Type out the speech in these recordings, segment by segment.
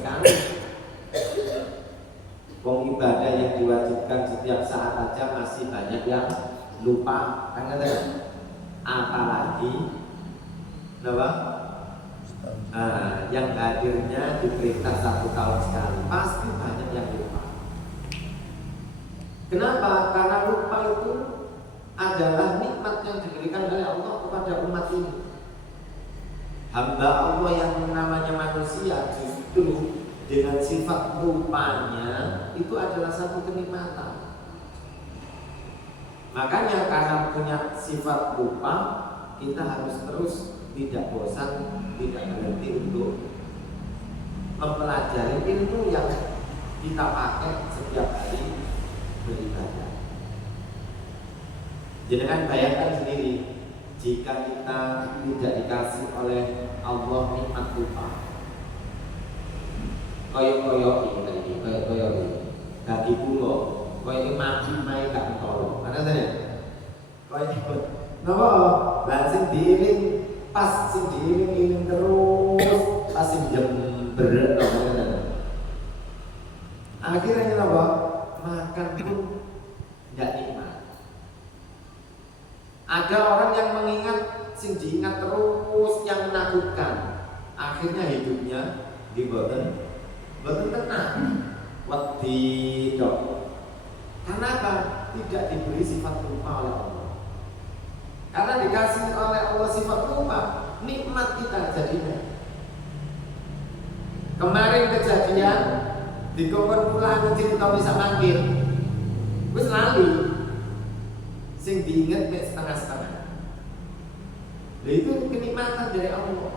sekali. Wong ibadah yang diwajibkan setiap saat aja masih banyak yang lupa, kan kata? Apalagi yang hadirnya diperintah 1 tahun sekali, pasti banyak yang lupa. Kenapa? Karena lupa itu adalah nikmat yang diberikan oleh Allah kepada umat ini. Hamba Allah yang namanya manusia justru dengan sifat rupanya itu adalah satu kenikmatan. Makanya karena punya sifat rupa, kita harus terus tidak bosan, tidak berhenti untuk mempelajari ilmu yang kita pakai setiap hari beribadah. Jangan bayangkan sendiri, jika kita tidak dikasih oleh Allah nikmat rupa, koyok ini, kaki pulau, koyok mati mai gak mentolo, mana saja? Koyok, napa? Langsung diiling, pas sing diiling terus, pas sing jember, akhirnya napa? Makan pun tidak nikmat. Ada orang yang mengingat, sing diingat terus, yang menakutkan. Akhirnya hidupnya diboten tenang. Wedi dok. Karena apa? Tidak diberi sifat rupa oleh Allah. Karena dikasih oleh Allah sifat rupa, nikmat kita jadinya. Kemarin kejadian dikongkon pulang cerita bisa makin, wis lali. Sing diingat mek setengah-setengah. Nah, itu kenikmatan dari Allah.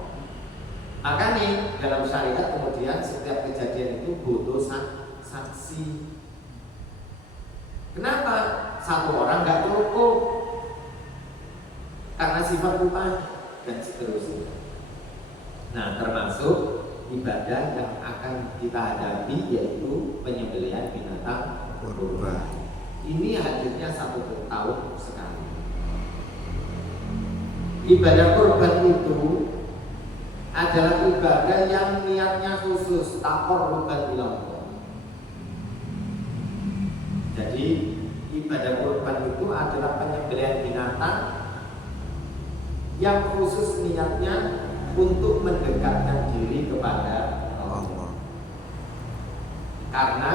Makanya dalam syariat kemudian setiap kejadian itu butuh saksi. Kenapa? Satu orang nggak cukup karena sifat rupa dan seterusnya. Nah, termasuk ibadah yang akan kita hadapi yaitu penyembelihan binatang kurban. Ini hadirnya 1 tahun sekali. Ibadah kurban itu adalah ibadah yang niatnya khusus, taqarruban ila Allah. Jadi ibadah kurban itu adalah penyembelihan binatang yang khusus niatnya untuk mendekatkan diri kepada Allah. Karena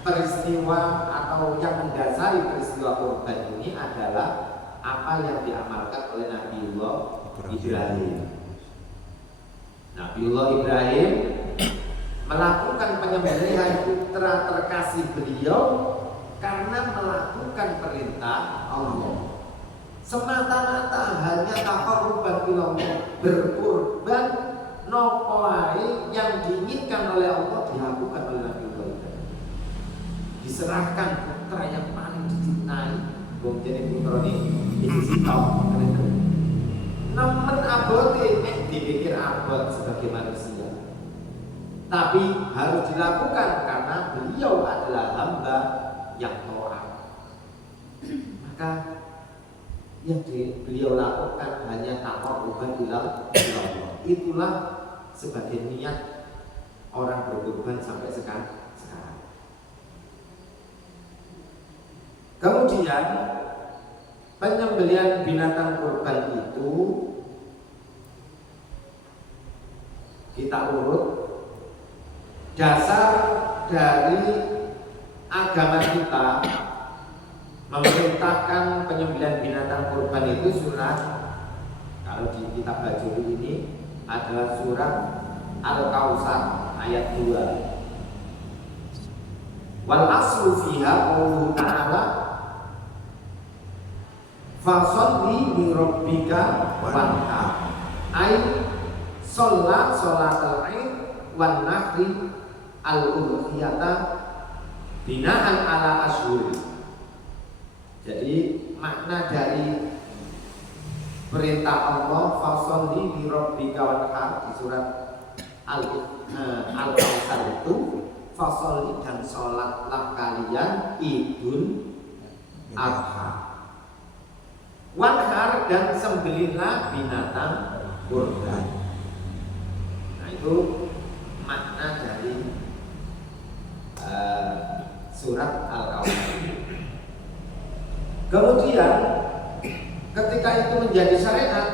peristiwa atau yang mendasari peristiwa kurban ini adalah apa yang diamalkan oleh Nabiullah Ibrahim. Nabiullah Ibrahim melakukan penyembelihan putra terkasih beliau karena melakukan perintah Allah. Semata-mata hanya taqarruban ilallah, berkurban nopo wae yang diinginkan oleh Allah dilakukan oleh Nabiullah Ibrahim. Diserahkan putra yang paling dicintai, wong jadi putra ini disitau. Namun abote dipikir abot sebagai manusia, tapi harus dilakukan karena beliau adalah hamba yang taat. Maka yang beliau lakukan hanya taqarruban ila Allah. Itulah sebagai niat orang berkurban sampai sekarang. Kemudian penyembelihan binatang kurban itu kita urut. Dasar dari agama kita memerintahkan penyembelihan binatang kurban itu surat, kalau di kitab Bajuri ini adalah surat Al-Kautsar ayat 2. Wal aslu fiha qauluhu ta'ala fasholli li rabbika wanhar. Ai sholatal Aid wan nahri al-udhiyata binaan ala ashhur. Jadi makna dari perintah Allah fasholli li rabbika wanhar di surat Al-Kautsar itu, fasholli dan sholatlah kalian idul adha, wanhar dan sembelihlah binatang kurban. Nah itu makna itu menjadi syariat,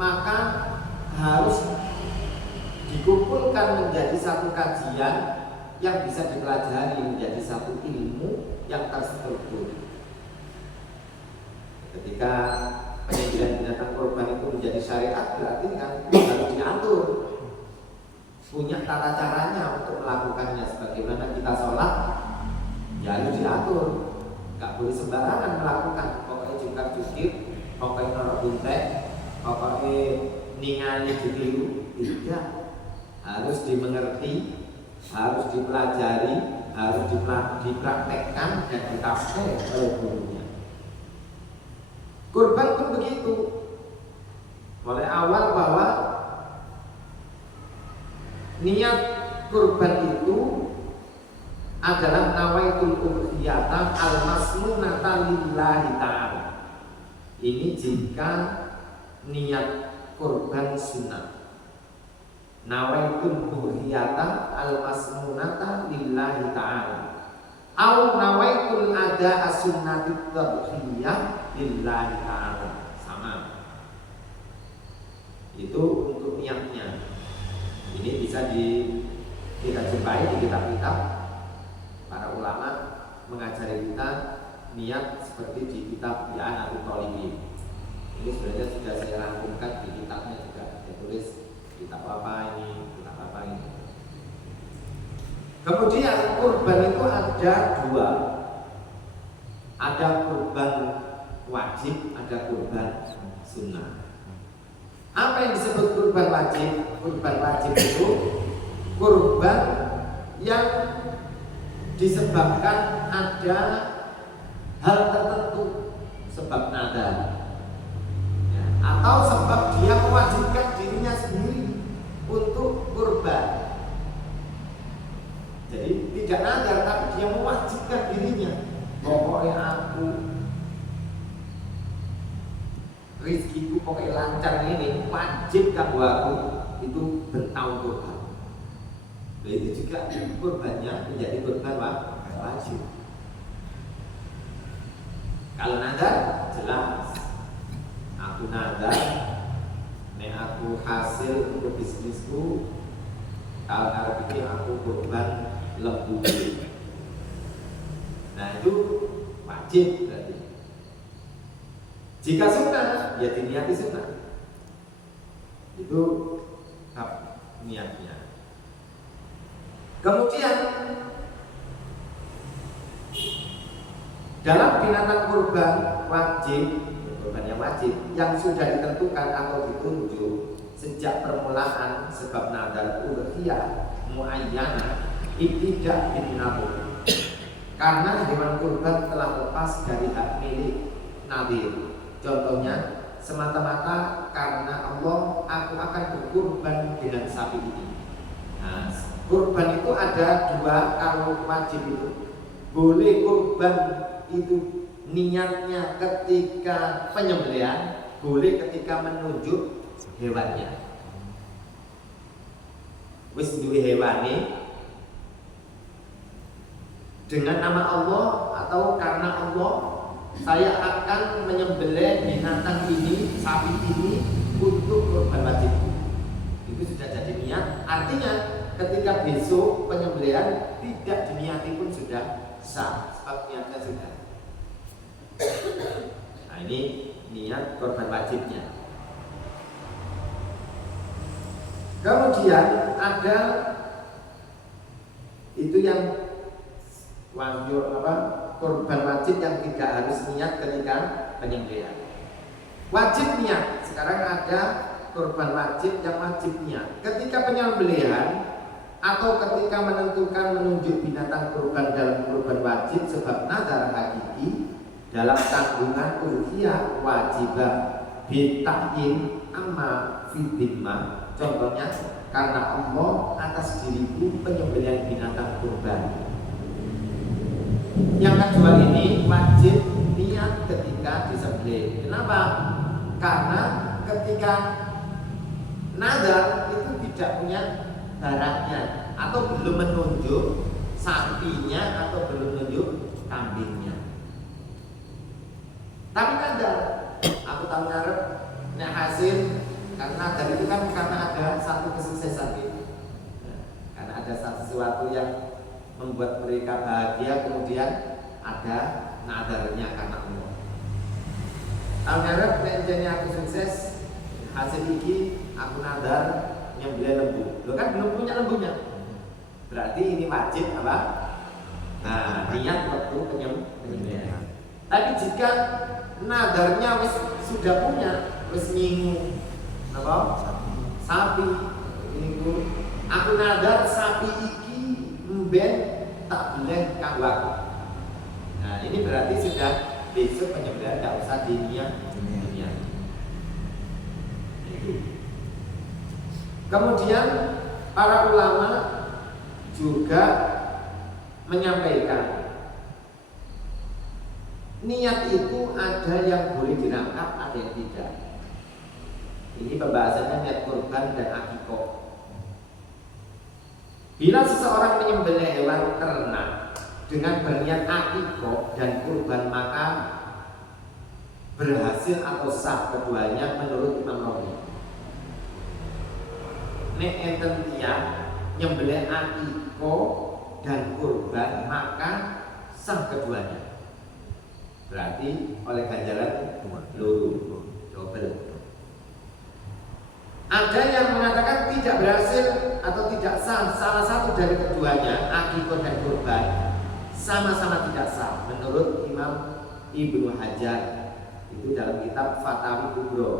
maka harus dikumpulkan menjadi satu kajian yang bisa dipelajari menjadi satu ilmu yang terstruktur. Ketika penyembelihan binatang kurban itu menjadi syariat, berarti kan harus diatur, punya tata caranya untuk melakukannya. Sebagaimana kita sholat, ya harus diatur, nggak boleh sembarangan melakukan. Pokoknya jungkar-jungkir, pokoknya norok buntek, pokoknya ningali ditiru, tidak. Harus dimengerti, harus dipelajari, harus dipraktekkan dan ditafsir oleh gurunya. Kurban pun begitu. Mulai awal bahwa niat kurban itu adalah nawaitul udhiyata al-masnunata lillahi ta'ala. Ini jika niat kurban sunnah. Nawaitul udhiyata al-masnunata lillahi ta'ala. Au nawaitul ada as-sunnatit tadhiyah lillahi ta'ala. Sama. Itu untuk niatnya. Ini bisa kita jumpai di kitab-kitab para ulama mengajari kita niat seperti di kitab Ya'an Al-Tolibin. Ini sebenarnya sudah saya rangkumkan di kitabnya juga. Saya tulis kitab apa ini, kitab apa ini. Kemudian kurban itu ada dua. Ada kurban wajib, ada kurban sunnah. Apa yang disebut kurban wajib? Kurban wajib itu kurban yang disebabkan ada hal tertentu, sebab nadar, ya, atau sebab dia mewajibkan dirinya sendiri untuk kurban. Jadi tidak nadar, tapi dia mewajibkan dirinya. Pokoknya aku rizkiku pokoknya lancar ini, wajib kanggo aku itu bertahun kurban. Nah, itu juga kurbannya menjadi kurban wajib. Kalau nadar jelas, aku nadar, nek aku hasil untuk bisnisku, kalau hari ini aku kurban lembu. Nah itu wajib berarti. Jika sunnah, ya diniati sunnah. Itu hak niatnya. Kemudian dalam binatang kurban wajib, kurban yang wajib yang sudah ditentukan atau ditunjuk sejak permulaan sebab nadar udhiyah muayyana ibtidak bin nabur, karena hewan kurban telah lepas dari hak milik nadir. Contohnya, semata-mata karena Allah aku akan berkurban dengan sapi ini. Nah, kurban itu ada dua. Kalau wajib itu boleh kurban itu niatnya ketika penyembelihan, boleh ketika menunjuk hewannya. Wis duwe hewani dengan nama Allah atau karena Allah, saya akan menyembelih binatang ini, sapi ini untuk kurban wajib. Itu sudah jadi niat. Artinya ketika besok penyembelihan tidak diniati pun sudah sah, sebab niatnya sudah. Nah ini niat kurban wajibnya. Kemudian ada itu yang kurban wajib yang tidak harus niat ketika penyembelihan. Wajib niat. Sekarang ada kurban wajib yang wajib niat ketika penyembelihan atau ketika menentukan menunjuk binatang kurban dalam kurban wajib sebab nazar hakiki dalam tanggungan udhiyah wajibah bitahyin amma fidimah. Contohnya, karena Allah atas diriku penyembelihan binatang kurban. Yang kedua ini wajib niat ketika disembelih. Kenapa? Karena ketika nazar itu tidak punya barangnya atau belum menunjuk sapinya atau belum menunjuk kambingnya. Tapi nazar, aku tahu Karena dari itu kan karena ada satu kesuksesan gitu. Nah, karena ada sesuatu yang membuat mereka bahagia, kemudian ada nadarnya karena Allah. Kalau ngarep penjene aku sukses, hasil iki aku nadar nyembelih lembu. Lo kan belum punya lembunya. Berarti ini wajib apa? Nah, niat waktu penyembelihan. Tapi jika nadarnya sudah punya, wis nyingu apa? Sapi. Ini aku nadar sapi iki mben tak boleh kanggo aku. Nah, ini berarti sudah besok penyembelihan tidak usah dunia. Kemudian para ulama juga menyampaikan niat itu ada yang boleh dirangkap, ada yang tidak. Ini pembahasannya niat kurban dan akikoh. Bila seseorang menyembelih hewan ternak dengan berniat akikoh dan kurban, maka berhasil atau sah keduanya menurut Imam Nawawi. Nek enten tiyang nyembelih akikoh dan kurban, maka sah keduanya. Berarti oleh ganjaran loro, double. Ada yang mengatakan tidak berhasil atau tidak sah salah satu dari keduanya, akikoh dan kurban, sama-sama tidak sah menurut Imam Ibnu Hajar itu dalam kitab Fatawi Kubro.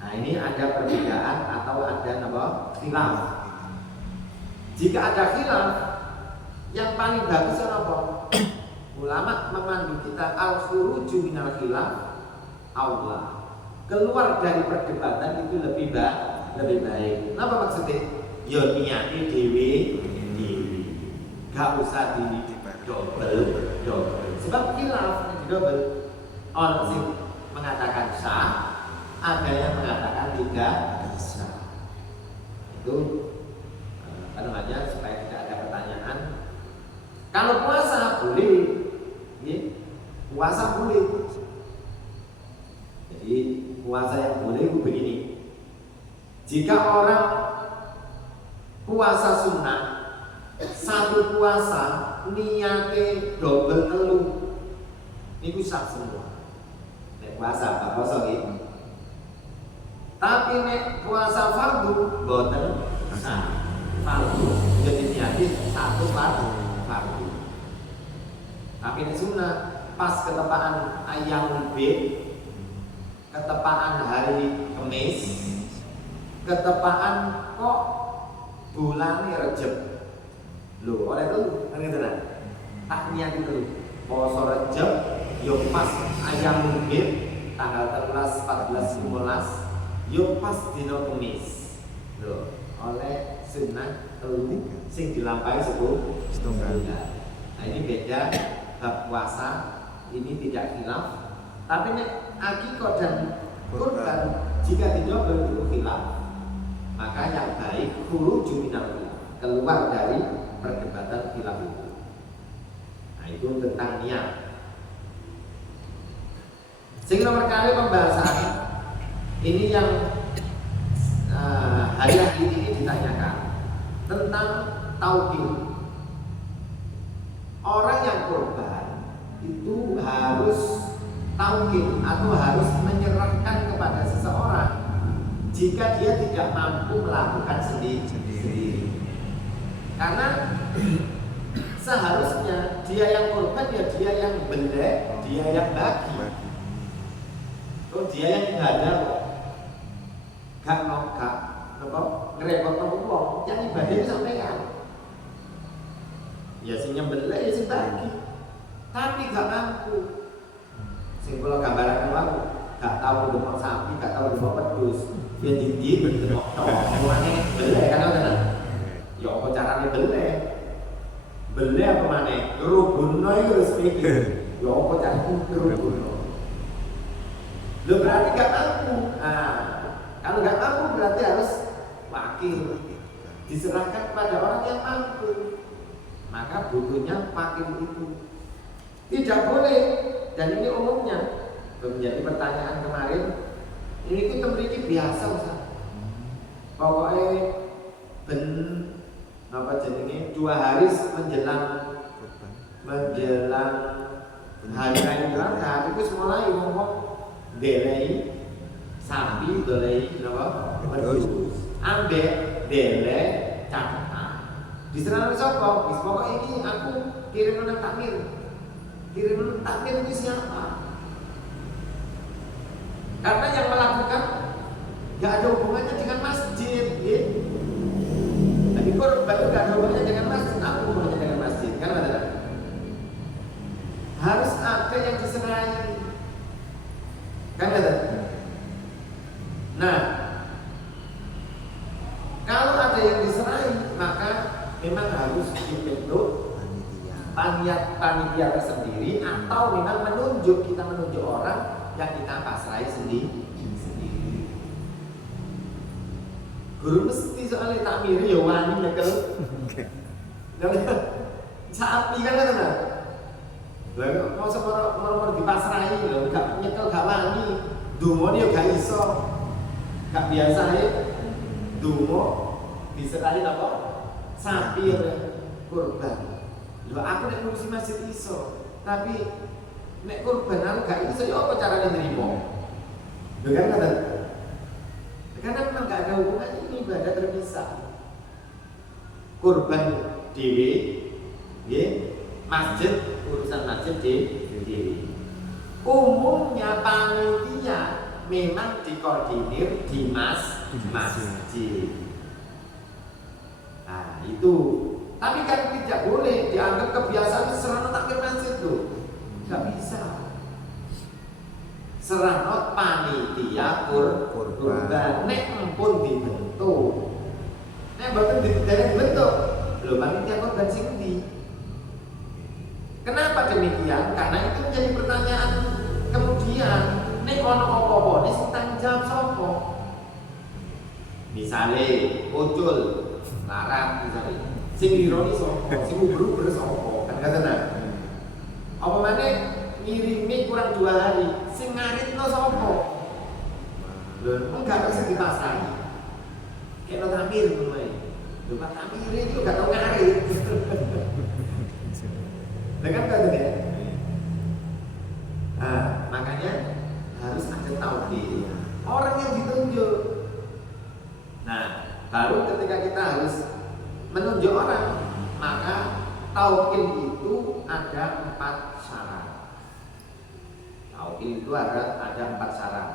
Nah, ini ada perbedaan atau ada apa? Khilaf. Jika ada khilaf, yang paling bagus apa? Ulama memandu kita al-khuruju minal khilaf Allah. Keluar dari perdebatan itu lebih baik. Apa maksudnya? Ya niate dhewe. Gak usah di double. Sebab khilaf double. Orang sih mengatakan sah, ada yang mengatakan tidak sah. Itu apa namanya, supaya tidak ada pertanyaan. Kalau puasa boleh. Puasa boleh. Jadi puasa yang boleh itu begini. Jika orang puasa sunnah, satu puasa niate double telu, itu sah semua. Nek puasa apa puasa gitu. Tapi nek puasa fardu boten sah. Fardu jadi niate satu fardu. Tapi nek sunnah pas ketepaan ayamul bid, ketepaan hari Kamis, ketepaan kok bulan Rejab. Lho, oleh itu ngene tak niat itu. Poso Rejab yo pas ayamul bid tanggal 13, 14, 15 yo pas dina Kamis. Lho, oleh sunnah telu sing dilampahi setunggal. Nah, ini beda bab puasa, ini tidak khilaf. Tapi nek akikoh dan kurban jika didobel itu khilaf. Maka yang baik khuruju minal khilaf, keluar dari perdebatan khilaf itu. Nah, itu tentang niat. Sehingga nomor kali pembahasan ini yang hari ini ditanyakan tentang tauhid. Orang yang kurban itu harus tauhid atau harus menyerahkan kepada seseorang jika dia tidak mampu melakukan sendiri. Karena seharusnya dia yang kurban ya dia yang beli, dia yang bagi. Oh, dia yang ibadah kok. Gak nokak, ngerepot wong, yang ibadah itu sampean. Ya sing nyembelih ya sing bagi. Tapi gak mampu. Sing kula gambaraken wae, gak tahu demok sapi, gak tahu demok wedhus. Ya dindi demok tok. Mulane beleh kan ngoten. Ya apa carane beleh? Beleh apa maneh? Rubuno iku wis iki. Ya apa carane rubuno? Lho berarti gak mampu. Nah, kalau gak mampu berarti harus wakil. Diserahkan kepada orang yang mampu. Maka butuhnya wakil itu. Tidak boleh, dan ini umumnya menjadi pertanyaan kemarin, Ini ku temriki biasa Ustaz. Pokoknya ben apa jenenge 2 hari menjelang hari raya Idul Adha itu mulai ngomong delei sapi delei napa wedhus ambek delek catatan diserang sapa wis pokok iki aku kirim nang takmir itu siapa karena yang melakukan nggak ada hubungannya dengan masjid ya. Tapi korban itu nggak ada hubungannya dengan masjid, apa hubungannya dengan masjid kan ada harus ada yang diserai kan ada. Nah kalau ada yang diserai maka memang harus dibentuk panitia tersendiri atau memang kita menunjuk orang yang kita pasrai sendiri. Guru mesti soalnya takmir ya wani nyekel. Sapi kan kan. Lah mau semoro dipasrahi lho gak nyekel gak wani. Donga yo gak iso. Gak biasa ya. Donga diserahi apa? Sapi ya kurban. Lho aku nek ngurusi masjid iso, tapi nek kurban aku gak iso ya apa carane nrimo? Lho kan kata. Karena memang gak ada hubungannya, ini ibadah terpisah. Kurban dewe, ya, masjid, urusan masjid dewe. Umumnya panitia memang dikoordinir di masjid. Nah itu, tapi kan tidak boleh dianggap kebiasaan serana takbir masjid tuh, gak bisa. Serana panitia kurban nek pun dibentuk nek mboten dibentuk lho panitia kurban sing endi. Kenapa demikian? Karena itu menjadi pertanyaan kemudian nek ono apa-apa nek sing tanggung jawab sapa? Misale ucul larat misale sing ironi sapa? Sing ubur-ubur sapa? Kan katanya apa maneh ngirimi kurang 2 hari sing ngaritno sapa? Lho, enggak bisa dipasang. Kayak no tamir ngono ae. Lho, Pak Tamir itu gak tau ngarit. Lah kan gitu ya. Nah, makanya harus ada tauhid. Orang yang ditunjuk. Nah, baru ketika kita harus menunjuk orang, maka tauhid itu ada 4 syarat. Tauhid itu ada 4 syarat.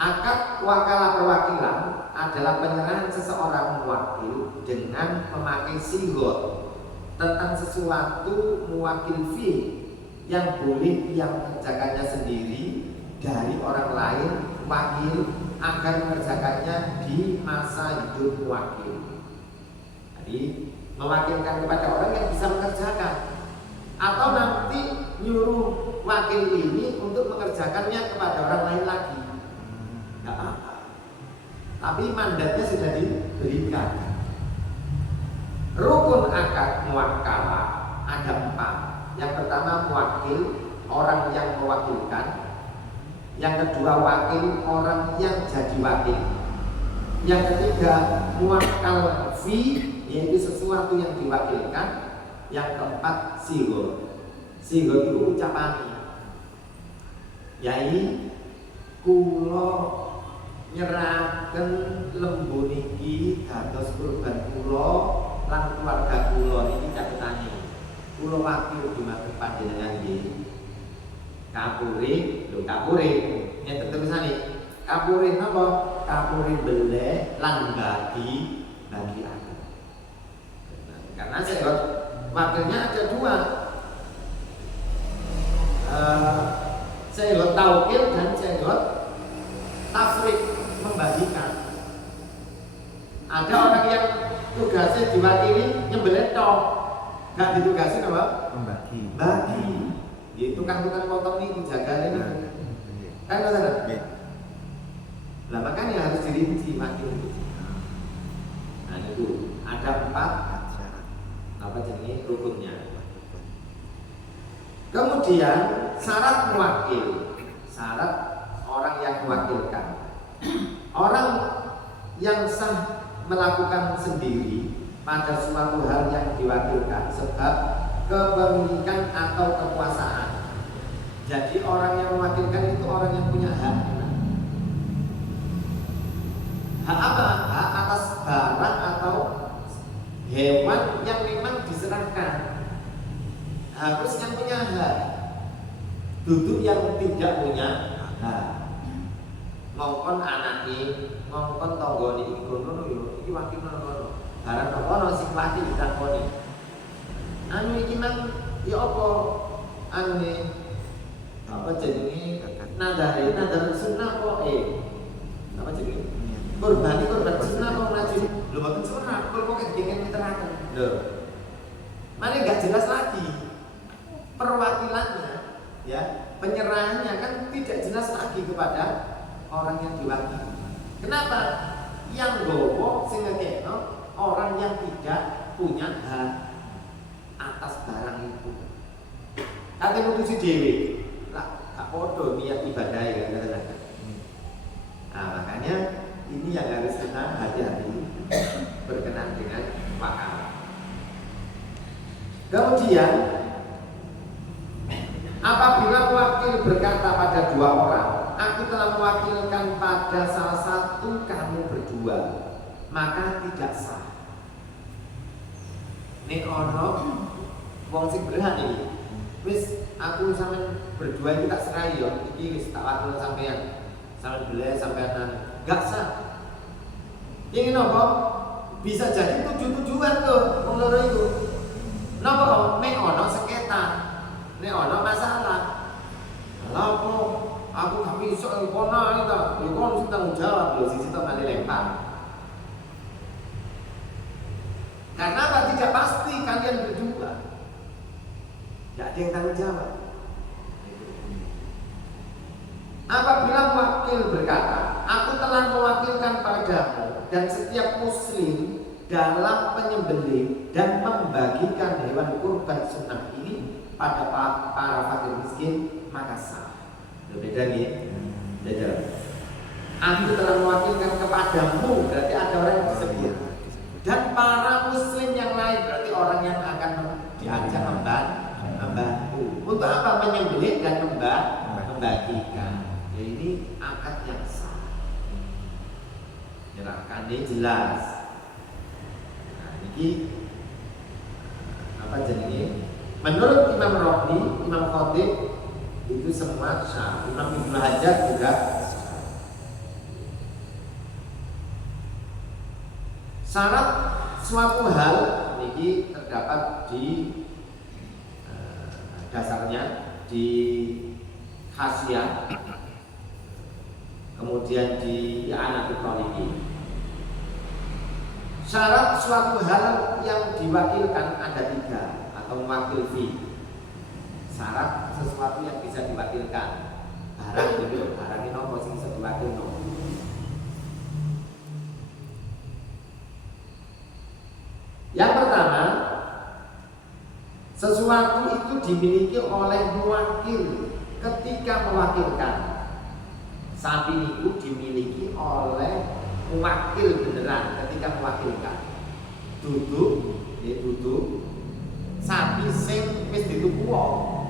Akad wakalah perwakilan adalah penyerahan seseorang mewakil dengan memakai sigot tentang sesuatu mewakil fi yang boleh ia mengerjakannya sendiri dari orang lain wakil agar mengerjakannya di masa hidup mewakil. Jadi mewakilkan kepada orang yang bisa mengerjakan atau nanti nyuruh wakil ini untuk mengerjakannya kepada orang lain lagi. Gak apa-apa. Tapi mandatnya sudah diberikan. Rukun akad muwakkalah ada 4. Yang pertama muwakil, orang yang mewakilkan. Yang kedua wakil, orang yang jadi wakil. Yang ketiga muwakkal fi, yaitu sesuatu yang diwakilkan. Yang keempat sigo. Sigo itu ucapan. Yai kulo nyerahaken lembu niki dados kurban kula lan keluarga kula niki catetane. Kula wakil dumateng panjenengan nggih. Kapure, lho kapure. Ngeten tulisane. Kapure napa? Kapure beleh lan bagi aku. Karena saya wakilnya ada 2. Saya taukil dan saya tafrik membagikan. Ada orang yang tugasnya diwakili nyembelih tok, gak ditugasin apa? Bagi. Di tukang-tukang potong ini jaga ini. Kan benar? Lah makanya harus dirinci wakil itu. Nah itu ada 4 apa jenis rukunnya. Kemudian syarat muwakil, syarat orang yang yang mewakilkan. Orang yang sah melakukan sendiri pada suatu hal yang diwakilkan sebab kepemilikan atau kekuasaan. Jadi orang yang mewakilkan itu orang yang punya hak. Hak apa? Hak atas barang atau hewan yang memang diserahkan. Harus yang punya hak. Duduk yang tidak punya hak. Ngongkon anake, ngongkon tanggane iki ngono yo, iki wakil ngono. Barang ono sing wakil ditakoni. Anu iki nang ya apa ane apa jenenge nadar sunnah kok apa jenenge korban sunnah kok maju lho mboten sunnah kok kenging miteraken lho mana enggak jelas lagi perwakilannya ya penyerahannya kan tidak jelas lagi kepada orang yang diwakili. Kenapa? Yang gowo sing ngekekno orang yang tidak punya hak atas barang itu. Kate mutusi dhewe. Lah, gak podo niat ibadah ya kadang-kadang. Nah, makanya ini yang harus kita hati-hati berkenan dengan wakil. Kemudian apabila wakil berkata pada dua orang, aku telah mewakilkan pada salah satu kamu berdua, maka tidak sah. Nek ono wong sing berhak iki. Wis aku sampean berdua iki tak serai yo. Iki wis tak wakil sampean. Sampean beli sampean enggak sah. Ini napa? Bisa jadi tujuan tuh wong loro itu. Napa nek ono sengketa, nek ono masalah. Lha apa aku gak iso kono iki to. Ya kon sing tanggung jawab lho siji to kali lempar. Karena apa? Tidak pasti kalian berdua. Tidak ada yang tanggung jawab. Apabila wakil berkata, aku telah mewakilkan padamu dan setiap muslim dalam penyembelih dan membagikan hewan kurban sunnah ini pada para fakir miskin, maka sah. Beda nih, beda. Aku telah mewakilkan kepadamu, berarti ada orang yang disebut. Dan para muslim yang lain berarti orang yang akan diajak membantu. Untuk apa? Menyembelih dan membagikan. Ya ini akad yang sah. Nyerahkan ini jelas. Nah, ini apa jenenge? Menurut Imam Rabi, Imam Khatib itu semua sah. Imam Ibnu Hajar juga sah. Syarat suatu hal ini terdapat di dasarnya di khasiat, kemudian di i'anatul talibin. Syarat suatu hal yang diwakilkan ada 3 atau mewakil fi. Syarat sesuatu yang bisa diwakilkan. Barang itu, barang ini nopo sing bisa diwakilkan. Yang pertama, sesuatu itu dimiliki oleh muwakil ketika mewakilkan. Sapi itu dimiliki oleh muwakil beneran ketika mewakilkan. Duduk, sapi sing wis dituku wong.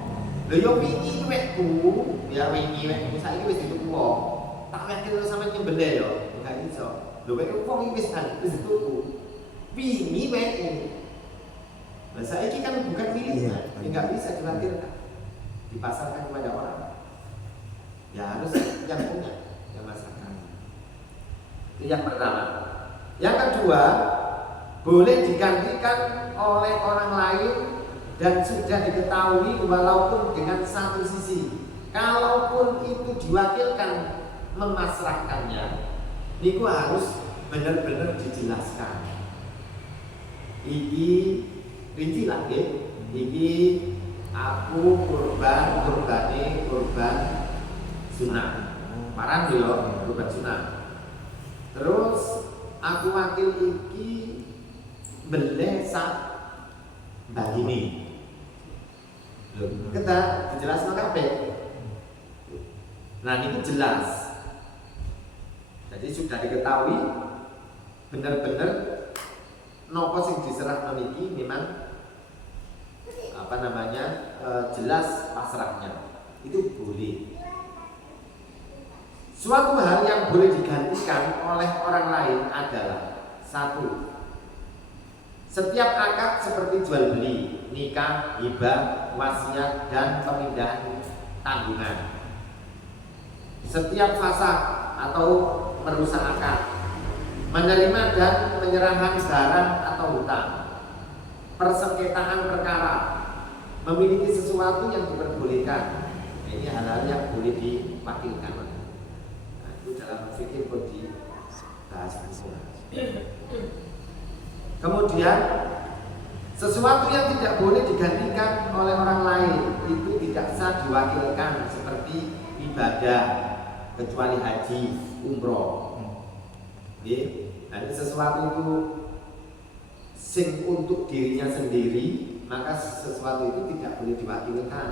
Lha yo wingi wekku, biar wingi wekku saiki wis dituku wong. Tak wakil sampe nyembelih yo, enggak iso. Lho wekku wong iki wis dituku. Wingi wekku. Nah, saiki kan bukan miliknya, enggak bisa diwakilkan. Dipasarkan kepada orang. Ya harus yang punya, yang masyarakat. Itu yang pertama. Yang kedua, boleh digantikan oleh orang lain dan sudah diketahui walaupun dengan satu sisi. Kalaupun itu diwakilkan memasrahkannya, itu harus benar-benar dijelaskan. Iki rinci lagi, iki aku kurban sunnah. Marang yo kurban sunnah. Terus aku wakil iki beleh sak bagini. Lho, kita dijelaskan kabeh. Nah, ini jelas. Jadi sudah diketahui benar-benar nopo sing diserah meniki memang jelas pasrahnya, itu boleh. Suatu hal yang boleh digantikan oleh orang lain adalah satu, setiap akad seperti jual beli, nikah, hibah, wasiat, dan pemindahan tanggungan. Setiap fasad atau merusak akad, menerima dan menyerahkan barang atau hutang, persengketaan perkara, memiliki sesuatu yang diperbolehkan. Ini hal-hal yang boleh diwakilkan. Nah, itu dalam fikih pun dibahas semua. Kemudian sesuatu yang tidak boleh digantikan oleh orang lain itu tidak sah diwakilkan, seperti ibadah kecuali haji, umroh. Nah, sesuatu itu sing untuk dirinya sendiri, maka sesuatu itu tidak boleh diwakilkan.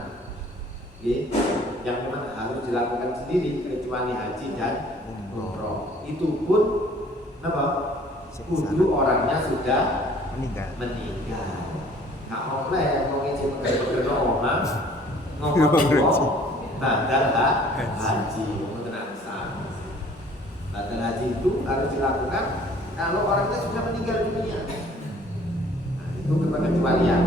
Yang memang harus dilakukan sendiri kecuali haji dan umroh. Itu pun apa? Kudu orangnya sudah meninggal. Nggak boleh mau ngisi pekerjaan orang ngomong badal haji, badal haji itu harus dilakukan kalau orangnya sudah meninggal dunia. Nah, itu kekecualian.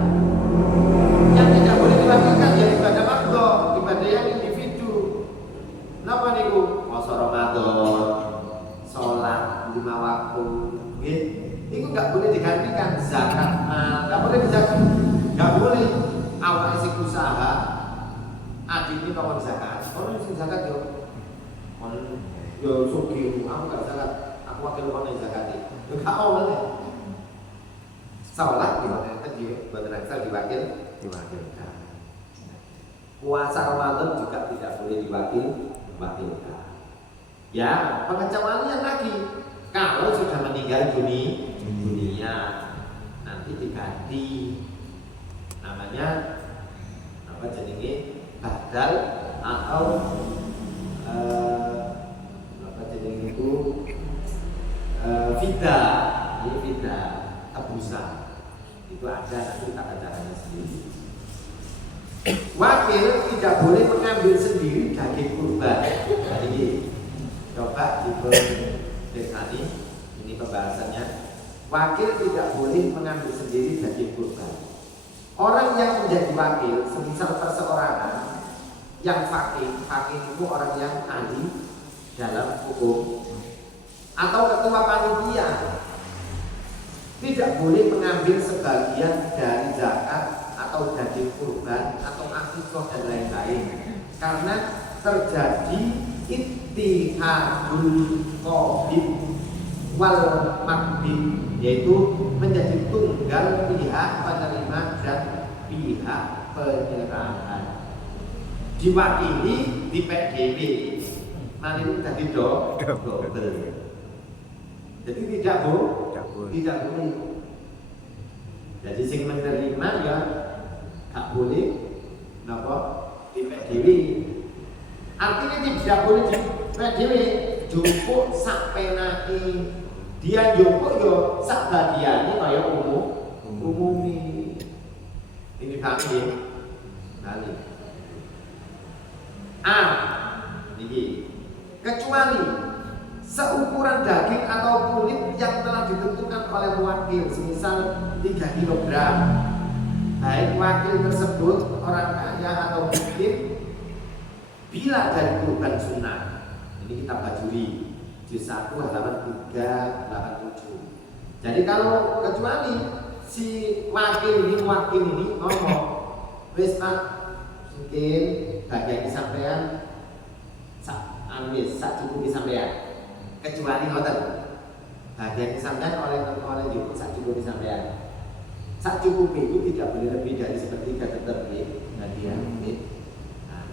Yang tidak boleh dilakukan ya ibadah makdo, ibadah yang individu. Napa niku? Puasa Ramadan, sholat 5 waktu. Itu nggak boleh digantikan. Zakat nggak boleh dizakat, nggak boleh. Awal isi usaha, adik ini kawan zakat. Kalau isi zakat yo suki, aku nggak zakat, aku wakil uang zakat itu. Nggak awal ya. Sholat gimana? Tadi buat angsal diwakilkan. Puasa Ramadan juga tidak boleh diwakilkan. Ya, pengecualian lagi. Kalau sudah meninggal dunia, nanti diganti namanya apa jadinya badal atau apa jadinya itu fidah, ini fidah tebusan. Itu ada nanti tata caranya sendiri. Wakil tidak boleh mengambil sendiri daging kurban. Jadi coba desani, ini pembahasannya. Wakil tidak boleh mengambil sendiri daging kurban. Orang yang menjadi wakil, semisal perseorangan yang fakih itu orang yang ahli dalam hukum, atau ketua panitia, tidak boleh mengambil sebagian dari zakat atau daging kurban atau akikah dan lain-lain, karena terjadi ittihadul qabil wal maqbil, yaitu menjadi tunggal pihak penerima dan pihak penyerahan, diwakili di PDB, nanti itu jadi double. Jadi tidak boleh. Jadi sing menerima ya gak boleh napa di PDB. Artinya tidak boleh di PDB, jupuk sak penake. Dia jupuk yo sak bagiane kaya umumi. Ini kaki balik. Ini kecuali seukuran daging atau kulit yang telah ditentukan oleh wakil, semisal 3 kg. Baik wakil tersebut orang kaya atau miskin, bila dari kurban sunnah. Ini kita bajuri juz 1 halaman 387. Jadi kalau kecuali si wakil ini ngomong, wis Pak, mungkin bagian sampean sak cukup sampean. Kecuali ngoten. Bagian sampean oleh cukup sak cukup sampean. Sak cukup itu tidak boleh lebih dari sepertiga tetap dia. Nah,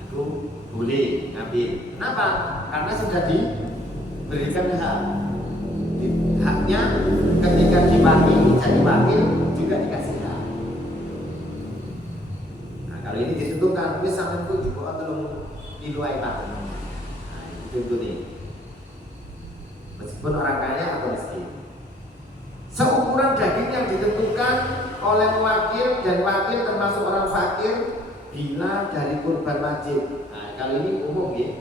itu boleh ngambil. Kenapa? Karena sudah diberikan hak. Haknya ketika diwakili jadi wakil juga dikasih hak. Nah, kalau ini ditentukan wis sampean ku juga telung kilo ae Pak. Nah, itu nih. meskipun orang kaya atau miskin. Seukuran daging yang ditentukan oleh wakil dan wakil termasuk orang fakir bila dari kurban wajib. Nah, kali ini umum ya.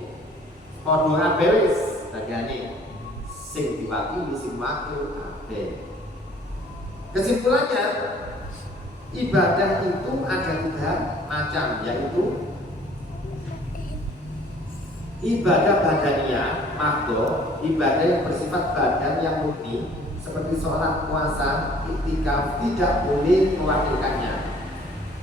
Podo abewis bagiannya sing diwakili sing wakil abe. Kesimpulannya ibadah itu ada 3 macam, yaitu ibadah badaniyah, makdo, ibadah yang bersifat badan yang murni seperti sholat, puasa, iktikaf tidak boleh mewakilkannya.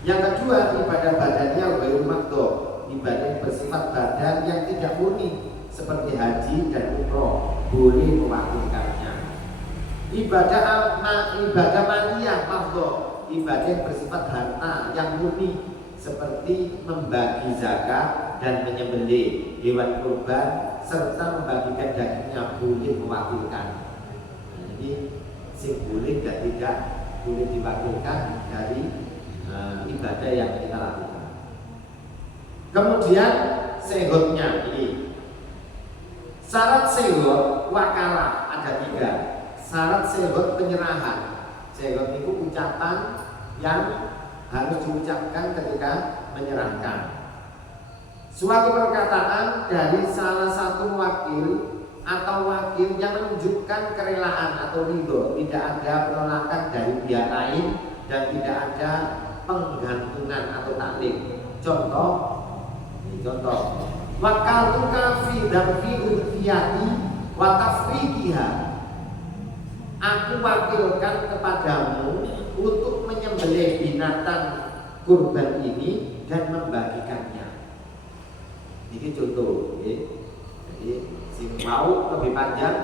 Yang kedua, ibadah badaniyah wal makdo, ibadah yang bersifat badan yang tidak murni seperti haji dan umroh boleh mewakilkannya. Ibadah maliyah makdo, ibadah yang bersifat harta yang murni seperti membagi zakat dan menyembelih hewan kurban serta membagikan dagingnya boleh mewakilkan. Nah, jadi sing boleh dan tidak boleh diwakilkan dari ibadah yang kita lakukan. Kemudian sehotnya ini syarat sehot wakalah ada 3. Syarat sehot penyerahan. Sehot itu ucapan yang harus diucapkan ketika menyerahkan suatu perkataan dari salah satu wakil atau wakil yang menunjukkan kerelaan atau ridho, tidak ada penolakan dari pihak lain dan tidak ada penggantungan atau taklik. Contoh wakal tuka fi damfi udhiyati wa tafriqiha, aku wakilkan kepadamu untuk menyembelih binatang kurban ini dan membagikannya. Ini contoh, ya. Jadi sing mau lebih panjang,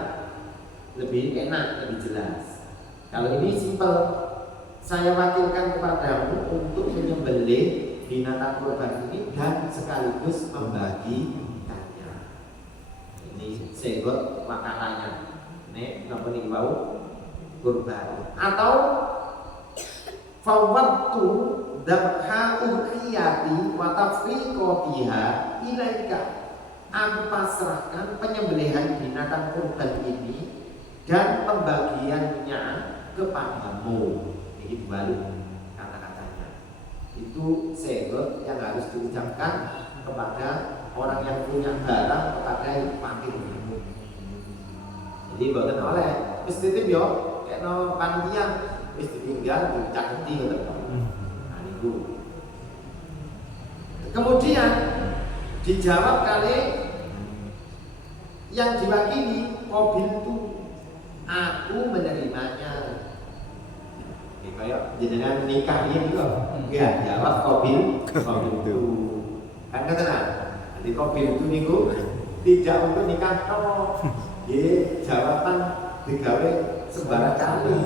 lebih enak, lebih jelas. Kalau ini simpel, saya wakilkan kepadamu untuk menyembelih binatang kurban ini dan sekaligus membagikannya. Ini segot wakalanya. Nek napa niki wau kurban. Atau fawwadtu dabha udhiyati wa tafriqatiha ilaika, aku pasrahkan penyembelihan binatang kurban ini dan pembagiannya kepadamu. Ini balik kata-katanya. Itu segot yang harus diucapkan kepada orang yang punya barang kepada yang fakir. Jadi boten oleh wis titip yo kena panitia wis ditinggal diucap ngerti ngoten. Nah niku. Kemudian dijawab kali yang diwakili mobil itu aku menerimanya. Ya kayak jenengan nikah ini kok. Ya jawab mobil itu. Kan ketenan. Jadi mobil itu niku tidak untuk nikah toh. Nggih, jawaban digawe sembarang kali.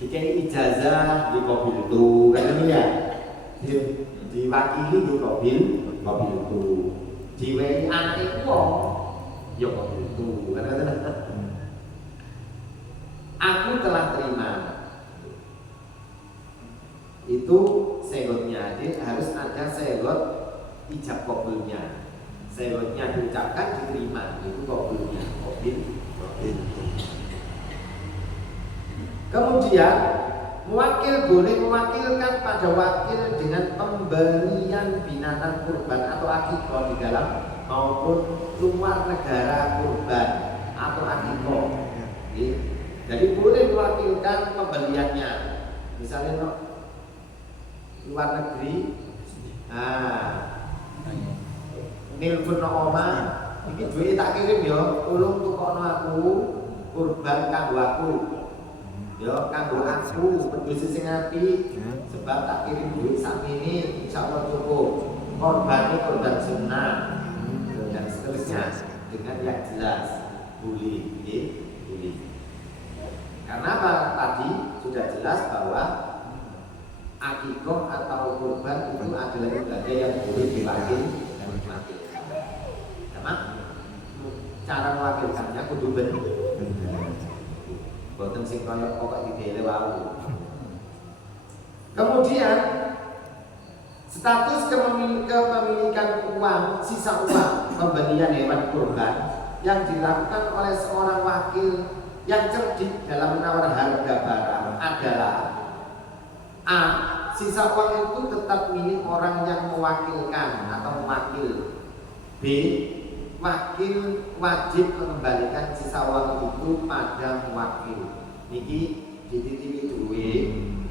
Dikai ijazah di mobil itu kan ini ya. Diwakili di mobil itu. Diwehi anak wong ya mobil itu kan ketenan. Aku telah terima. Itu segotnya, jadi harus ada segot ijab kabulnya. Segotnya diucapkan diterima, itu kabulnya. Kemudian wakil boleh mewakilkan pada wakil dengan pembelian binatang kurban atau akikah di dalam maupun luar negara kurban atau akikah. Jadi boleh mewakilkan pembeliannya. Misalnya luar negeri, nelpon oma, ini duit tak kirim yo, tolong tukokno aku kurban kanggo aku, yo kanggo aku, peduli sing api, sebab tak kirim duit sakmene, insyaallah cukup. Korbannya korban sunnah dan seterusnya dengan yang jelas, boleh, boleh. Karena apa? Tadi sudah jelas bahwa akikah atau kurban itu adalah ibadah yang boleh diwakil dan diwakilkan. Sama cara mewakilkannya kudu bener. Boten sing kaya pokok didele wae. Kemudian status kepemilikan uang, sisa uang pembelian hewan kurban yang dilakukan oleh seorang wakil yang cerdik dalam menawar harga barang adalah A. Sisa uang itu tetap milik orang yang mewakilkan atau mewakil. B. Wakil wajib mengembalikan sisa uang itu pada mewakil. Niki dititipi duit,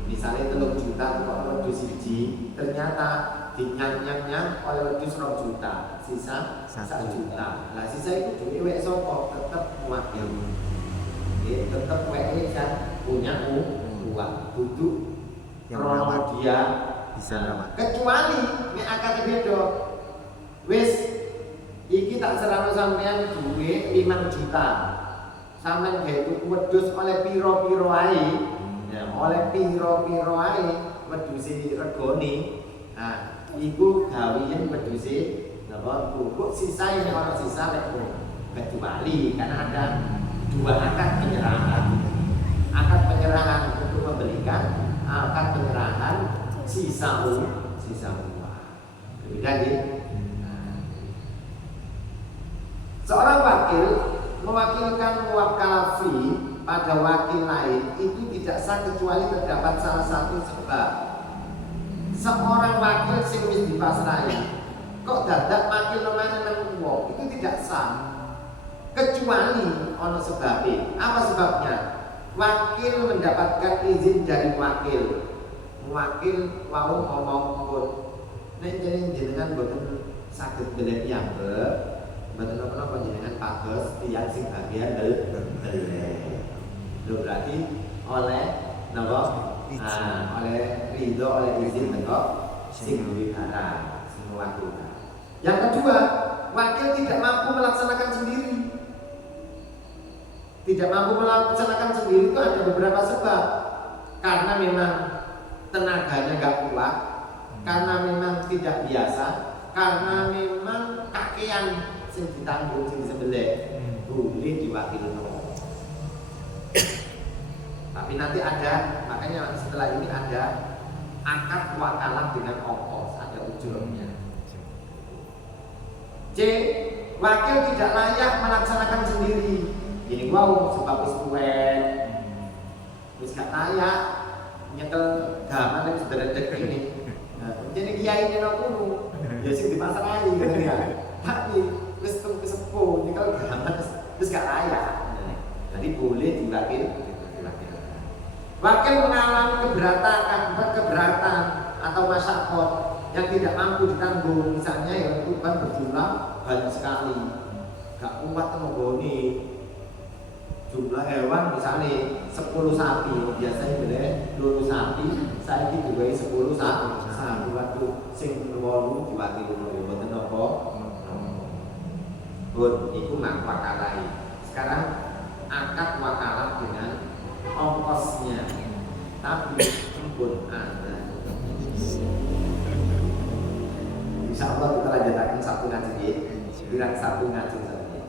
misalnya 3 juta kok wedhus siji, ternyata dinyang-nyang oleh wedhus 2 juta, sisa 1 juta. Nah, sisa itu duit wek sapa? Tetep mewakil. Nggih, tetep wek kan punya uang, duduk yang merawat dia bisa merawat. Kecuali nek akad beda. Wis iki tak serano sampean duit 5 juta. Sampeyan gawe tuku wedhus oleh piro-piro ae. Ya, oleh piro-piro ae wedhuse regane. Nah, iku gawean wedhuse napa kok sisa nek ana sisa nek kecuali karena ada 2 akad penyerahan. Akad penyerahan untuk memberikan, akad penyerahan sisa uang. Berbeda nggih. Seorang wakil mewakilkan muwakkalah fi pada wakil lain itu tidak sah kecuali terdapat salah satu sebab. Seorang wakil sing wis dipasrahi kok dadak wakil nomane nang wong itu tidak sah kecuali ono sebabnya. Apa sebabnya? Wakil mendapatkan izin dari wakil. Wakil wau ngomong pun nek jenengan boten saged golek piyambak betul apa jenengan pados tiyang sing bagian berarti oleh napa oleh ridho oleh izin teko sing duwe barang sing mewakilkan. Yang kedua, wakil tidak mampu melaksanakan sendiri. Tidak mampu melaksanakan sendiri itu ada beberapa sebab. Karena memang tenaganya nggak kuat, karena memang tidak biasa, karena memang kakean sing ditanggung sing disembelih boleh diwakilno. Tapi nanti ada, makanya setelah ini ada akad wakalah dengan ongkos, ada ujurnya. C. Wakil tidak layak melaksanakan sendiri. Ini wow sebab wis tuwek, wis gak layak nyekel gaman yang sederedek ini. Jadi kiai ini nopo ya sing dipasrahi gitu ya. Tapi wis kesepuh nyekel gaman wis gak layak. Jadi boleh diwakil. Wakil mengalami keberatan atau masyarakat yang tidak mampu ditanggung, misalnya ya kurban berjumlah banyak sekali, gak kuat tenggoni. Jumlah hewan misalnya 10 sapi, biasanya boleh 2 sapi, saya diduwai 10 sapi, waktu sing 8 diwakili oleh boten napa. Bun, iku mak wakalai. Sekarang akad wakalah dengan ongkosnya, tapi pun ada. Insya Allah kita lanjutkan satu ngaji, bilang satu ngaji saja.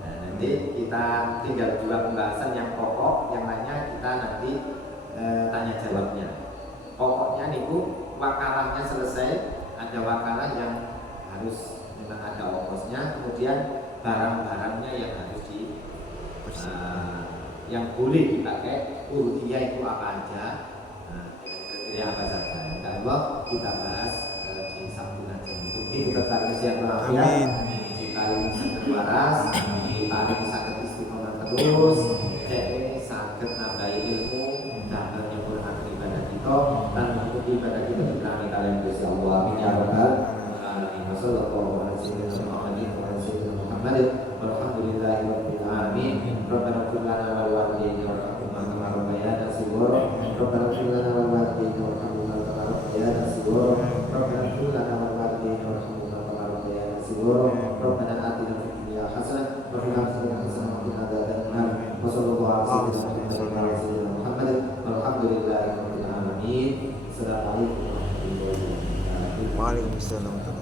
Nah, nanti kita tinggal 2 pembahasan yang pokok, yang lainnya kita nanti tanya jawabnya. Pokoknya niku wakalahnya selesai, ada wakalah yang harus memang ada ongkosnya, kemudian barang-barangnya yang harus yang boleh dipakai urutnya itu apa aja, kriteria apa saja. Insyaallah kita bahas di Sabtu nanti. Mungkin kita tarik siap walafiat, ditarik sakit waras, ditarik sakit istiqomah terus, jadi sakit nambah ilmu, dan menyempurnakan ibadah kita, dan mengikuti ibadah kita di kami kalian Gusti Allah. Amin ya rabbal alamin. Wassallallahu ala sayyidina Muhammadin walhamdulillahirabbil alamin. Rabbana ighfir lana wa liwalidayna warhamhuma kama rabbayana shighara. Rabbana ighfir lana wa liwalidayna warhamhuma kama rabbayana shighara. Rabbana ighfir lana wa liwalidayna warhamhuma kama rabbayana shighara. Rabbana atina fid dunya hasanah wa fil akhirati hasanah wa qina adzabannar. Wa sallallahu ala sayyidina Muhammadin walhamdulillahi rabbil alamin. Assalamualaikum warahmatullahi wabarakatuh. Waalaikumsalam.